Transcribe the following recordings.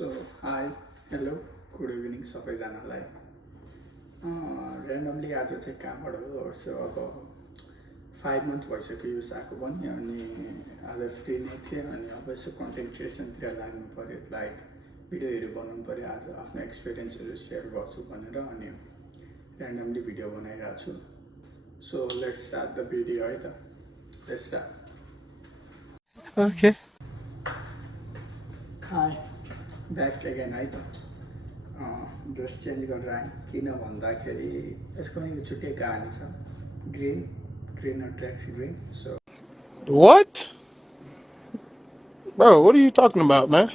So hi hello good evening सबैजनालाई। Randomly आज चाहिँ कहाँबाट हो सो अब 5 मन्थ भइसक्यो युज आएको पनि अनि आज फ्री नै थिएँ अनि अब यसो कन्टेन्ट क्रिएसनतिर लाग्नु पऱ्यो, लाइक भिडियोहरू बनाउनु पऱ्यो। आज आफ्नो एक्सपिरियन्सहरू सेयर गर्छु भनेर अनि ऱ्यान्डमली भिडियो बनाइरहेको छु। So let's start the video है त। Let's start. Okay. High back again है त। ड्रेस चेन्ज गरेर आएँ किन भन्दाखेरि यसको नि छुट्टै कहानी छ। Green attracts green. So What? Bro, what are you talking about, man?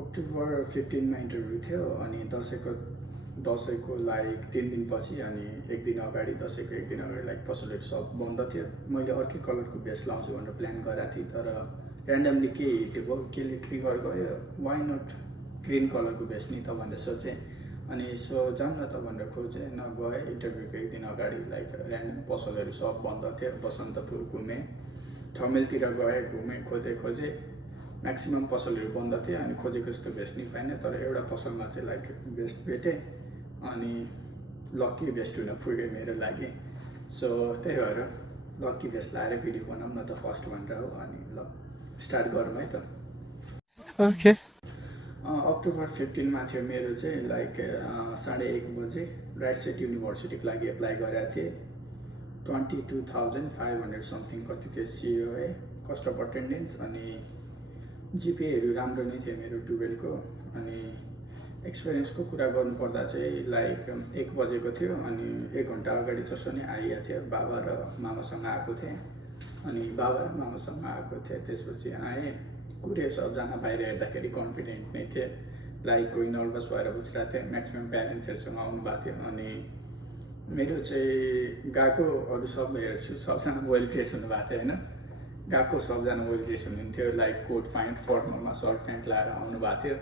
October 15मा इन्टरभ्यू थियो अनि दसैँको लाइक 3 दिनपछि अनि 1 दिन अगाडि दसैँको 1 दिन अगाडि लाइक पसलहरू सब बन्द थियो। मैले अर्कै कलरको भेस्ट लाउँछु भनेर प्लान गरेको थिएँ, तर ऱ्यान्डमली के हिटेको केले ट्रिगर गऱ्यो, वाइ नट ग्रिन कलरको भेस्ट नि त भनेर सोचेँ अनि यसो जाऊँ न त भनेर खोजेँ। नगएँ। इन्टरभ्यूको 1 दिन अगाडि लाइक ऱ्यान्डम पसलहरू सब बन्द थियो। बसन्तपुर घुमेँ, ठमेलतिर गएँ, घुमेँ, खोजेँ म्याक्सिमम् पसलहरू बन्द थियो अनि खोजेको जस्तो भेस्ट नि पाइनँ। तर एउटा पसलमा चाहिँ लाइक भेस्ट भेटेँ अनि लक्की भेस्ट हुन पुग्यो मेरो लागि। सो त्यही भएर लक्की भेस्ट लाएर भिडियो बनाऊँ न त फर्स्ट भनेर हो अनि ल स्टार्ट गरौँ है त। Okay. अक्टोबर 15मा थियो मेरो चाहिँ लाइक 1:30 बजे राइट सेट युनिभर्सिटीको लागि एप्लाई गरेको थिएँ। 22,500 समथिङ कति थियो सिओए कस्ट अफ अटेन्डेन्स अनि जिपिएहरू राम्रो नै थियो मेरो 12को। अनि एक्सपिरियन्सको कुरा गर्नुपर्दा चाहिँ लाइक 1 बजेको थियो अनि 1 घन्टा अगाडि जसो नै आइएको थियो। बाबा र मामासँग आएको थिएँ अनि बाबा र मामासँग आएको थिएँ। त्यसपछि आएँ, कुरे सबजना बाहिर हेर्दाखेरि कन्फिडेन्ट नै थिएँ, लाइक कोही नर्भस भएर बसिरहेको थिएँ। म्याक्सिमम् प्यारेन्ट्सहरूसँग आउनु भएको थियो अनि मेरो चाहिँ गएको अरू सब हेर्छु सबजना वेल ड्रेस हुनुभएको थियो होइन। गएको सबजना वेल ड्रेस हुनुहुन्थ्यो, लाइक कोट प्यान्ट फर्मलमा सर्ट प्यान्ट लगाएर आउनु भएको थियो।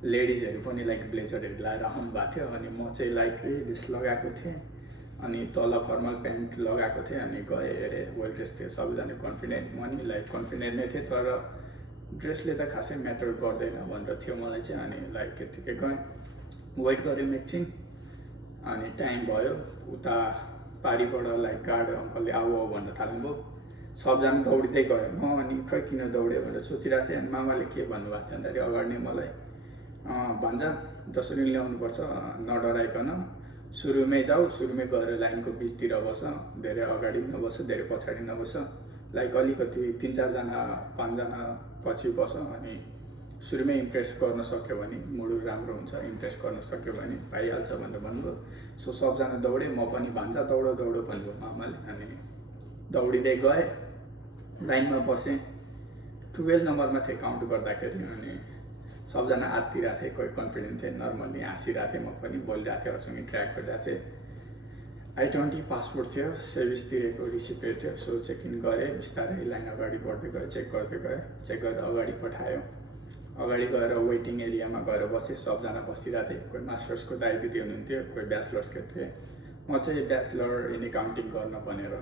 लेडिजहरू पनि लाइक ब्लेजरहरू लगाएर आउनु भएको थियो अनि म चाहिँ लाइक भेस्ट लगाएको थिएँ अनि तल फर्मल प्यान्ट लगाएको थिएँ अनि गएँ हेरेँ वेल ड्रेस थियो सबजना कन्फिडेन्ट। म नि लाइक कन्फिडेन्ट नै थिएँ, तर ड्रेसले त खासै म्याटर गर्दैन भनेर थियो मलाई चाहिँ। अनि लाइक यत्तिकै गएँ, वेट गऱ्यौँ एकछिन अनि टाइम भयो। उता पारिबाट लाइक गार्ड अङ्कलले आऊ भन्न थाल्नुभयो। सबजना दौडिँदै गयो। म अनि खै किन दौड्यो भनेर सोचिरहेको थिएँ। अनि मामाले के भन्नुभएको थियो भन्दाखेरि अगाडि नै मलाई भान्जा जसरी ल्याउनुपर्छ नडराइकन सुरुमै जाऊ, सुरुमै गएर लाइनको बिचतिर बस, धेरै अगाडि नबस धेरै पछाडि नबस, लाइक अलिकति 3-4 जना 5 जना पछि बस अनि सुरुमै इम्प्रेस गर्न सक्यो भने मुड राम्रो हुन्छ, इम्प्रेस गर्न सक्यो भने पाइहाल्छ भनेर भन्नुभयो। सो सबजना दौडेँ, म पनि भान्जा दौडो भन्नुभयो मामाले अनि दौडिँदै गएँ, लाइनमा बसेँ। 12 नम्बरमा थिएँ काउन्ट गर्दाखेरि अनि सबजना आत्तिरहेको थिएँ, कोही कन्फिडेन्ट थिएँ, नर्मल्ली हाँसिरहेको थिएँ, म पनि बोलिरहेको थिएँ, अरूसँग इन्ट्रेक्ट गरिरहेको थिएँ। I-20 पासपोर्ट थियो, सेभिस तिरेको रिसिप्ट थियो। सो चेक इन गरेँ, बिस्तारै लाइन अगाडि बढ्दै गएँ, चेक गर्दै गएँ, चेक गरेर अगाडि पठायो। अगाडि गएर वेटिङ एरियामा गएर बसेँ, सबजना बसिरहेको थिएँ। कोही मास्टर्सको दाइ दिदी हुनुहुन्थ्यो, कोही ब्याचलर्सको थिएँ। म चाहिँ ब्याचलर इन एकाउन्टिङ गर्न भनेर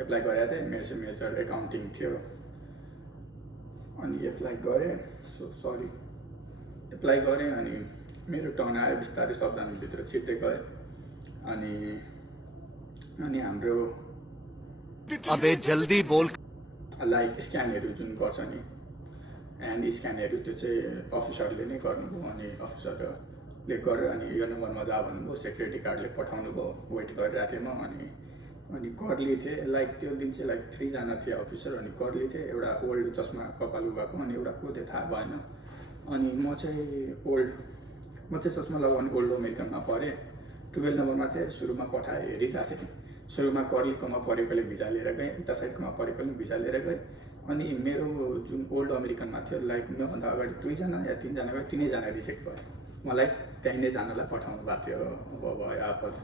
एप्लाई गरेको थिएँ, मेरो चाहिँ मेजर एकाउन्टिङ थियो अनि एप्लाई गरेँ। एप्लाई गरेँ अनि मेरो टर्न आयो, बिस्तारै सबजना भित्र छिर्दै गएँ अनि हाम्रो अबे जल्दी बोल। लाइक स्क्यानहरू जुन गर्छ नि एन्ड स्क्यानहरू त्यो चाहिँ अफिसरले नै गर्नुभयो अनि अफिसरले गरेर अनि यो नम्बरमा जा भन्नुभयो। सेक्युरिटी गार्डले पठाउनु भयो, वेट गरिरहेको थिएँ म अनि कर्ली थिएँ। लाइक त्यो दिन चाहिँ लाइक 3 जना थिए अफिसर अनि कर्ली थिएँ, एउटा ओल्ड चस्मा कपाल उभाएको अनि एउटा को थियो थाहा भएन। अनि म चाहिँ चस्मा लगाउने ओल्ड अमेरिकनमा परेँ। 12 नम्बरमा थिएँ, सुरुमा पठाएँ, हेरिरहेको थिएँ। सुरुमा कर्लीकोमा परेकोले भिजा लिएर गएँ, उता साइडकोमा परेकोले भिजा लिएर गएँ अनि मेरो जुन ओल्ड अमेरिकनमा थियो लाइक मभन्दा अगाडि 2 जना या 3 जना गयो, 3 जना रिजेक्ट भयो। मलाई त्यहीँ नै जानलाई पठाउनु भएको थियो। अब भयो आपत,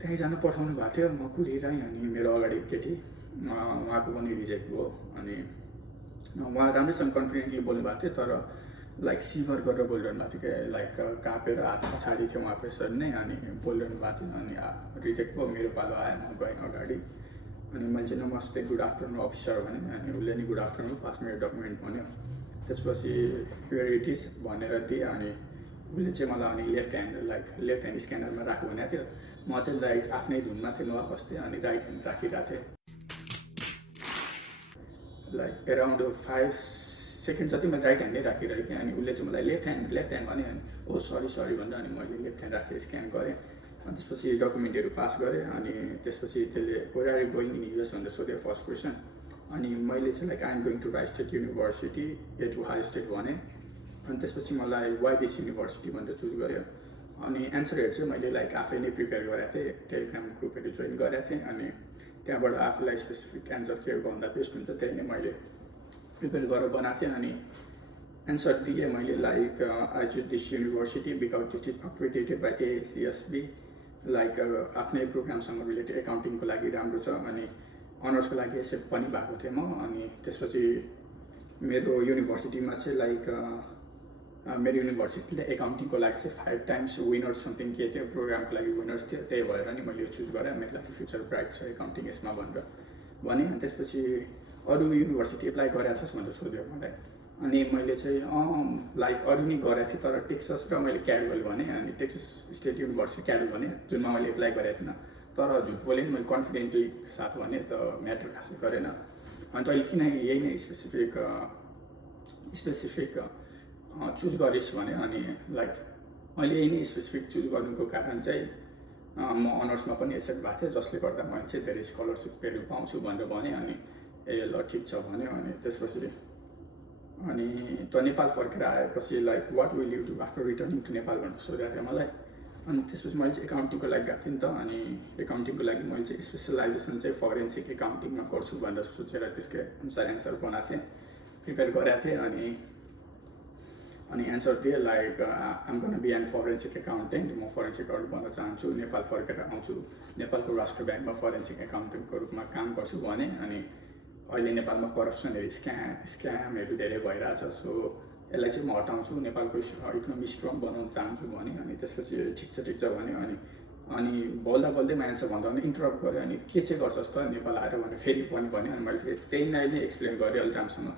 त्यहीँ जान पठाउनु भएको थियो। म कुरिरहेँ अनि मेरो अगाडि केटी उहाँको पनि रिजेक्ट भयो अनि उहाँ राम्रैसँग कन्फिडेन्टली बोल्नु भएको थियो, तर लाइक सिभर गरेर बोलिरहनु भएको थियो क्या, लाइक कापेर हात पछाडि थियो उहाँको यसरी नै अनि बोलिरहनु भएको थियो अनि रिजेक्ट भयो। मेरो पालो आयो, म गएँ अगाडि अनि मैले चाहिँ नमस्ते गुड आफ्टरनुन अफिसर भने अनि उसले नि गुड आफ्टरनुन पास मेरो डकुमेन्ट भन्यो। त्यसपछि हियर इट इज भनेर दिएँ अनि उसले चाहिँ मलाई अनि लेफ्ट ह्यान्ड स्क्यानरमा राख भनेको थियो। म चाहिँ लाइक आफ्नै धुनमा थिएँ लुगा बस्थेँ अनि राइट ह्यान्ड राखिरहेको थिएँ। लाइक एराउन्ड 5 सेकेन्ड जति मैले राइट ह्यान्डै राखिरहेको थिएँ अनि उसले चाहिँ मलाई लेफ्ट ह्यान्ड भन्यो अनि ओ सरी भनेर अनि मैले लेफ्ट ह्यान्ड राखेर स्क्यान गरेँ। अनि त्यसपछि डकुमेन्टहरू पास गरेँ अनि त्यसपछि त्यसले where are you going in US भनेर सोध्यो फर्स्ट क्वेसन। अनि मैले चाहिँ like I am going to Wright State University at high state भने। अनि त्यसपछि मलाई वाइ दिस युनिभर्सिटी भनेर चुज गर्यो। अनि एन्सरहरू चाहिँ मैले लाइक आफै नै प्रिपेयर गरेको थिएँ, टेलिग्राम ग्रुपहरू जोइन गरेको थिएँ अनि त्यहाँबाट आफूलाई स्पेसिफिक एन्सर के भन्दा बेस्ट हुन्छ त्यही नै मैले प्रिपेयर गरेर बनाएको थिएँ। अनि एन्सर दिएँ मैले like I choose this university because it is accredited by ACSB like आफ्नै प्रोग्रामसँग रिलेटेड एकाउन्टिङको लागि राम्रो छ अनि अनर्सको लागि एक्सेप्ट पनि भएको थिएँ म। अनि त्यसपछि मेरो युनिभर्सिटीमा चाहिँ लाइक मेरो युनिभर्सिटीले एकाउन्टिङको लागि चाहिँ 5 टाइम्स विनर्स समथिङ के थियो प्रोग्रामको लागि विनर्स थियो, त्यही भएर नि मैले यो चुज गरेँ मेरो लागि फ्युचर ब्राइट छ एकाउन्टिङ यसमा भनेर भने। अनि त्यसपछि अरू युनिभर्सिटी एप्लाई गरेको छस् भनेर सोध्यो मलाई। अनि मैले चाहिँ लाइक अरू नि गरेको थिएँ तर टेक्सस र मैले क्याडवेल भने अनि टेक्सस स्टेट युनिभर्सिटी क्याडवेल भने जुनमा मैले एप्लाई गरेको थिइनँ तर झुट बोलेँ मैले कन्फिडेन्टली साथ भने त म्याटर खासै गरेन। अनि तैँले किन यही नै स्पेसिफिक चुज गरिस् भने अनि लाइक मैले यही नै स्पेसिफिक चुज गर्नुको कारण चाहिँ म अनर्समा पनि एक्सेप्ट भएको थिएँ जसले गर्दा मैले चाहिँ धेरै स्कलरसिपहरू पाउँछु भनेर भने। अनि ए ल ठिक छ भन्यो। अनि त्यसपछि अनि त नेपाल फर्केर आएपछि like what will you do after returning to Nepal भनेर सोधेको थियो मलाई। अनि त्यसपछि मैले चाहिँ एकाउन्टिङको लागि गएको थिएँ नि त अनि एकाउन्टिङको लागि मैले चाहिँ स्पेसलाइजेसन चाहिँ फरेन्सिक एकाउन्टिङमा गर्छु भनेर सोचेर त्यसकै अनुसार एन्सर बनाएको थिएँ, प्रिपेयर गरेको थिएँ। अनि एन्सर दिएँ like I'm gonna be an forensic accountant, म फरेन्सिक एकाउन्ट बन्न चाहन्छु, नेपाल फर्केर आउँछु, नेपालको राष्ट्र ब्याङ्कमा फरेन्सिक एकाउन्टेन्टको रूपमा काम गर्छु भने। अनि अहिले नेपालमा करप्सनहरू स्क्यामहरू धेरै भइरहेछ सो यसलाई चाहिँ म हटाउँछु, नेपालको इकोनोमी स्ट्रङ बनाउन चाहन्छु भने। अनि त्यसपछि ठिक छ भन्यो। अनि बोल्दै म एन्सर भन्दा पनि इन्टरप्ट गरेँ अनि के चाहिँ गर्छस् त नेपाल आएर भने फेरि पनि भन्यो। अनि मैले फेरि त्यही नै एक्सप्लेन गरेँ अलिक राम्रोसँग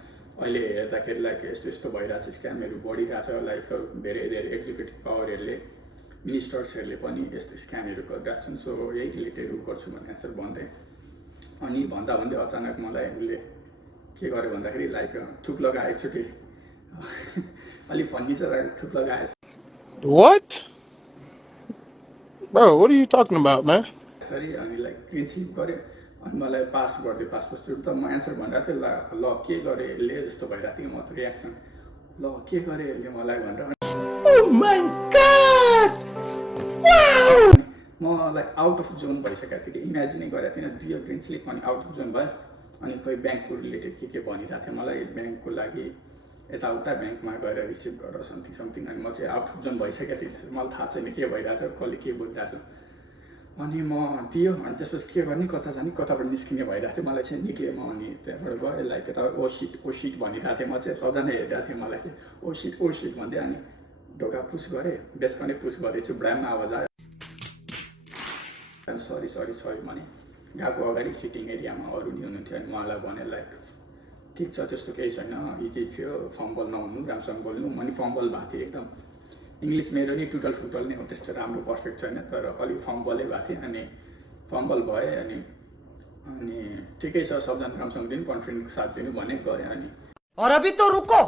अहिले हेर्दाखेरि लाइक यस्तो भइरहेछ स्क्यामहरू बढिरहेछ लाइक धेरै एक्जिक्युटिभ पावरहरूले मिनिस्टर्सहरूले पनि यस्तो स्क्यामहरू गरिरहेको छन् सो यही रिलेटेड गर्छु भन्ने एन्सर भन्दै। अनि भन्दै अचानक मलाई उसले के गर्यो भन्दाखेरि लाइक थुक लगायो एकचोटि अलिक फन्नी छ थुक लगायो। What? Bro, what are you talking about, man? Sorry अनि लाइक ग्रिन स्लिप गऱ्यो अनि मलाई पास गरिदियो। पासपछि त म एन्सर भनिरहेको थिएँ ल के गरेँ यसले जस्तो भइरहेको थियो म त रियाक्सन ल के गरेँ यसले मलाई भनेर। म लाइक आउट अफ जोन भइसकेको थिएँ कि इमेजिनै गरेको थिइनँ दियो ग्रिन स्लिप अनि आउट अफ जोन भयो। अनि खोइ ब्याङ्कको रिलेटेड के भनिरहेको थियो मलाई ब्याङ्कको लागि यताउता ब्याङ्कमा गएर रिसिभ गरेर समथिङ अनि म चाहिँ आउट अफ जोन भइसकेको थिएँ, मलाई थाहा छैन के भइरहेछ कसले के बोलिरहेछ। अनि म दियो अनि त्यसपछि के गर्ने कता जाने कताबाट निस्किने भइरहेको थियो मलाई चाहिँ निक्लेँ म। अनि त्यहाँबाट गएँ लाइक यता ओ सिट भनिरहेको थिएँ म चाहिँ सबजना हेरिरहेको थिएँ मलाई चाहिँ ओ सिट भन्दै। अनि ढोका पुस गरेँ बेसकनै पुस गरेछु ब्रान्डमा आवाज आयो सरी भने गएको अगाडि सिटिङ एरियामा अरू नि हुनुहुन्थ्यो अनि उहाँलाई भने लाइक ठिक छ त्यस्तो केही छैन इजी थियो फम्बल नहुनु राम्रोसँग बोल्नु। अनि फम्बल भएको थियो एकदम इङ्ग्लिस मेरो नि टुटल फुटल नै हो त्यस्तो राम्रो पर्फेक्ट छैन तर अलिक फम्बलै भएको थियो। अनि फम्बल भएँ अनि ठिकै छ सबजना राम्रोसँग दिनु कन्फिडेन्टको साथ दिनु भने गएँ। अनि और अभी तो रुको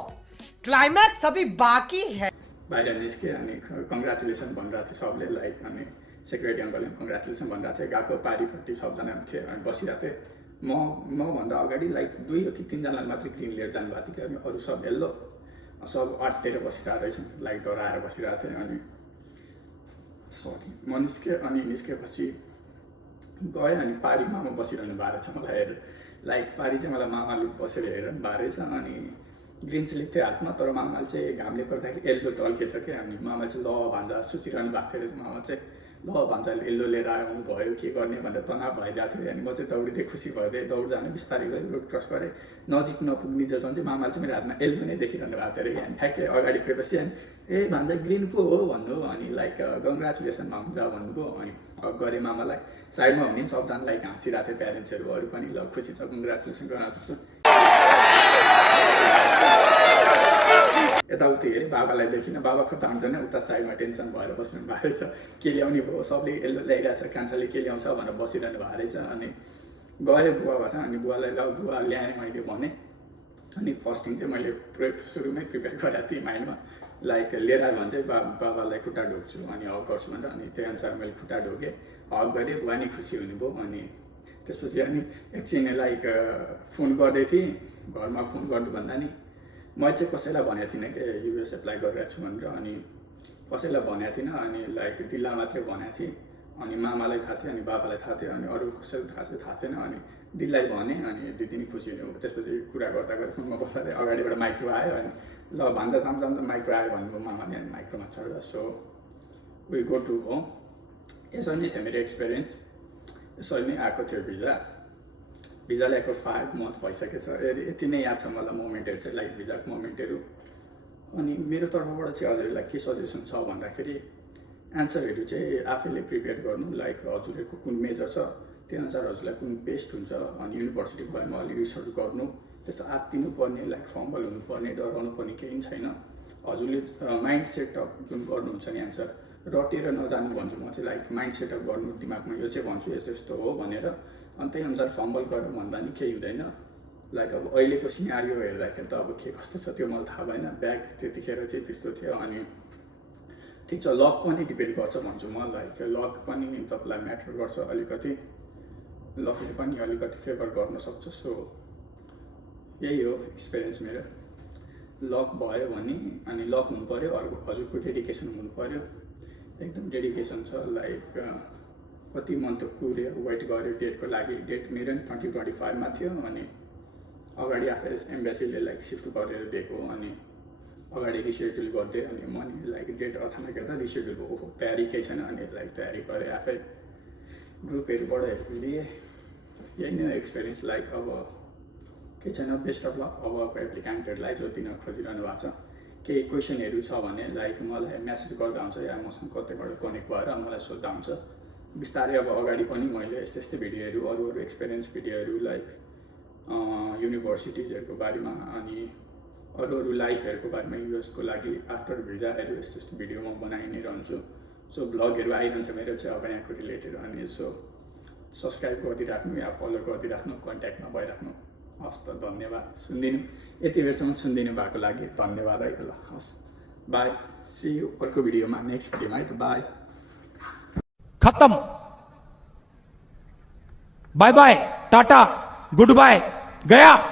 क्लाइमैक्स अभी बाकी है। बाहिर निस्केँ अनि कङ्ग्रेचुलेसन भनिरहेको थियो सबले लाइक अनि सेक्रेटरी अङ्कलले कङ्ग्रेचुलेसन भनिरहेको थियो। गएको पारिपट्टि सबजना थिए अनि बसिरहेको थिएँ मभन्दा अगाडि लाइक 2 कि 3 जनाले मात्रै ग्रिन लिएर जानुभएको थियो कि अनि अरू सब येल्लो सब अट्टेर बसिरहेको रहेछन् लाइक डराएर बसिरहेको थिएँ। अनि सरी म निस्केँ अनि निस्केपछि गएँ अनि पारी मामा बसिरहनु भएको रहेछ मलाई हेरेर लाइक पारी चाहिँ मलाई मामाले बसेर हेरिरहनु भएको रहेछ। अनि ग्रिन स्लिप थियो हातमा तर मामाले चाहिँ घामले गर्दाखेरि येल्लो टल्केछ क्या अनि मामा चाहिँ ल भन्दा सुतिरहनु भएको थियो रहेछ। मामा चाहिँ ल भन्छ यसलो लिएर आउनु भयो के गर्ने भनेर तनाव भइरहेको थियो। अनि म चाहिँ दौडिँदै खुसी भइदिएँ, दौड जाने बिस्तारै गएँ, रोड क्रस गरेँ, नजिक नपुग्ने जसम्म चाहिँ मामाले चाहिँ मेरो हातमा एल्बो नै देखिरहनु भएको थियो अरे। अनि ठ्याक्कै अगाडि गएपछि अनि ए भन्छ ग्रिन पो हो भन्नु, अनि लाइक कङ्ग्रेचुलेसन मामु जा भन्नुभयो। अनि गरेँ मामालाई, साइडमा हुने सबजना लाइक हाँसिरहेको थियो, प्यारेन्ट्सहरू अरू पनि ल खुसी छ कङ्ग्रेचुलेसन गर्न। यताउति हेरेँ, बाबालाई देखिनँ, बाबा कता हुन्छ नि उता साइडमा टेन्सन भएर बस्नु भएको रहेछ, के ल्याउने भयो, सबले यसले ल्याइरहेछ, कान्छाले के ल्याउँछ भनेर बसिरहनु भएको रहेछ। अनि गएँ बुवाबाट, अनि बुवालाई ल बुवा ल्याएँ मैले भने। अनि फर्स्टिङ चाहिँ मैले सुरुमै प्रिपेयर गरेको थिएँ माइन्डमा, लाइक लिएर आयो भने चाहिँ बाबालाई खुट्टा ढोक्छु अनि हक गर्छु भनेर। अनि त्यही अनुसार मैले खुट्टा ढोकेँ, हक गरेँ, बुवा नि खुसी हुनुभयो। अनि त्यसपछि अनि एकछिन लाइक फोन गर्दै थिएँ, घरमा फोन गर्नुभन्दा नि मैले चाहिँ कसैलाई भनेको थिइनँ कि युएस एप्लाई गरिरहेको छु भनेर। अनि कसैलाई भनेको थिइनँ, अनि लाइक दिल्ला मात्रै भनेको थिएँ। अनि मामालाई थाहा थियो, अनि बाबालाई थाहा थियो, अनि अरू कसैलाई खासै थाहा थिएन। अनि दिदीलाई भने, अनि दिदी नि खुसी हुनुभयो। त्यसपछि कुरा गर्दा गर्दा फोनमा बस्दा अगाडिबाट माइक्रो आयो, अनि ल भान्जा चाम्चाम त माइक्रो आयो भन्नुभयो मामाले। अनि माइक्रोमा चढ्दा so we go to home. यसरी नै थियो मेरो एक्सपिरियन्स, यसरी नै आएको थियो भिजा। भिजा ल्याएको 5 मन्थ भइसकेको छ। यति नै याद छ मलाई मोमेन्टहरू चाहिँ, लाइक भिजाको मोमेन्टहरू। अनि मेरो तर्फबाट चाहिँ हजुरलाई के सजेसन छ भन्दाखेरि एन्सरहरू चाहिँ आफैले प्रिपेयर गर्नु, लाइक हजुरहरूको कुन मेजर छ त्यही अनुसार हजुरलाई कुन बेस्ट हुन्छ। अनि युनिभर्सिटीको बारेमा अलिक रिसर्च गर्नु, त्यस्तो आत्तिनु पर्ने, लाइक फम्बल हुनुपर्ने, डराउनु पर्ने केही पनि छैन। हजुरले माइन्ड सेटअप जुन गर्नुहुन्छ नि एन्सर रटेर नजानु भन्छु म चाहिँ, लाइक माइन्ड सेटअप गर्नु दिमागमा, यो चाहिँ भन्छु यस्तो यस्तो हो भनेर। अनि त्यही अनुसार फम्बल गरेर भन्दा नि केही हुँदैन। लाइक अब अहिलेको सिनारियो हेर्दाखेरि त अब के कस्तो छ त्यो मलाई थाहा भएन, ब्याग त्यतिखेर चाहिँ त्यस्तो थियो। अनि ठिक छ, लक पनि डिपेन्ड गर्छ भन्छु म, लाइक लक पनि तपाईँलाई म्याटर गर्छ अलिकति, लकले पनि अलिकति फेभर गर्न सक्छ। सो यही हो एक्सपिरियन्स मेरो, लक भयो भने अनि लक हुनु पऱ्यो, अर्को हजुरको डेडिकेसन हुनु पऱ्यो, एकदम डेडिकेसन छ। लाइक कति मन्थ कुर्यो, वेट गऱ्यो डेटको लागि। डेट मेरो नि 2025मा थियो, अनि अगाडि आफै एम्बेसीले लाइक सिफ्ट गरेर दिएको, अनि अगाडि रिसेड्युल गरिदियो। अनि म नि लाइक डेट अचानक हेर्दा रिसेड्युल भएको, तयारी केही छैन। अनि लाइक तयारी गरेँ आफै, ग्रुपहरूबाट लिएँ। यही नै एक्सपिरियन्स, लाइक अब केही छैन, बेस्ट अफ लक अबको एप्लिकेन्टहरूलाई जो दिन खोजिरहनु भएको छ। केही क्वेसनहरू छ भने लाइक मलाई मेसेज गर्दा हुन्छ, या मसँग कतैबाट कनेक्ट भएर मलाई सोद्धा हुन्छ। बिस्तारै अब अगाडि पनि मैले यस्तै यस्तै भिडियोहरू, अरू एक्सपिरियन्स भिडियोहरू, लाइक युनिभर्सिटिजहरूको बारेमा अनि अरू लाइफहरूको बारेमा, युएसको लागि आफ्टर भिजाहरू यस्तो यस्तो भिडियो म बनाइ नै रहन्छु। सो भ्लगहरू आइरहन्छ मेरो चाहिँ अब यहाँको रिलेटेड। अनि सो सब्सक्राइब गरिदिइराख्नु या फलो गरिदिइराख्नु, कन्ट्याक्टमा भइराख्नु। हस् त, धन्यवाद। सुनिदिनु, यति बेरसम्म सुनिदिनु भएको लागि धन्यवाद है। ल हस्, बाई, सी यू अर्को भिडियोमा, नेक्स्ट भिडियोमा है त, बाई। खत्म, bye bye, tata, goodbye, गया।